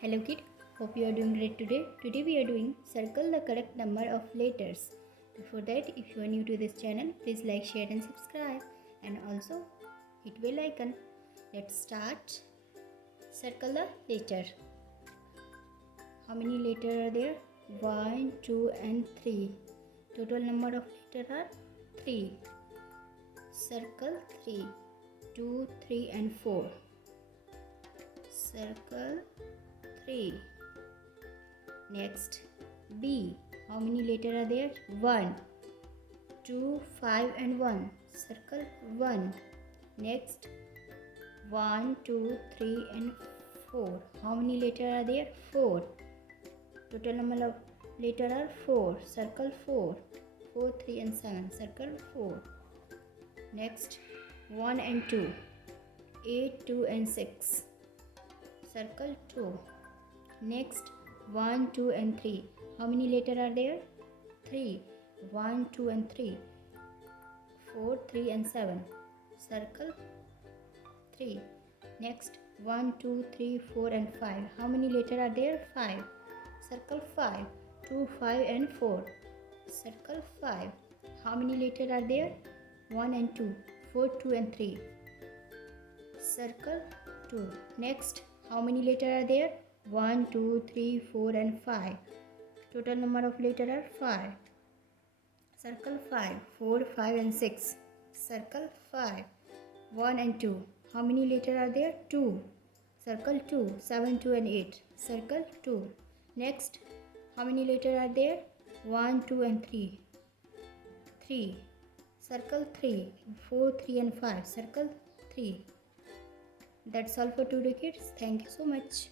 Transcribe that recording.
Hello kid, hope you are doing great today. Today we are doing circle the correct number of letters. Before that, if you are new to this channel, please like, share and subscribe, and also hit bell icon. Let's start. Circle the letter. How many letters are there? 1, 2 and 3. Total number of letters are 3. Circle 3. 2, 3 and 4. Circle 3. Next, B. How many letters are there? 1, 2, 5 and 1. Circle 1. Next, 1, 2, 3 and 4. How many letters are there? 4. Total number of letters are 4. Circle 4. 4, 3 and 7. Circle 4. Next, 1 and 2. 8, 2 and 6. Circle 2. Next, 1, 2 and 3. How many letters are there? 3. 1, 2 and 3. 4, 3 and 7. Circle 3. Next, 1, 2, 3, 4 and 5. How many letters are there? 5. Circle 5. 2, 5 and 4. Circle 5. How many letters are there? 1 and 2. 4, 2 and 3. Circle 2. Next, how many letters are there? 1, 2, 3, 4 and 5. Total number of letters are 5. Circle 5. 4, 5 and 6. Circle 5. 1 and 2. How many letters are there? 2. Circle 2. 7, 2 and 8. Circle 2. Next, how many letters are there? 1, 2 and 3. 3. Circle 3. 4, 3 and 5. Circle 3. That's all for today kids. Thank you so much.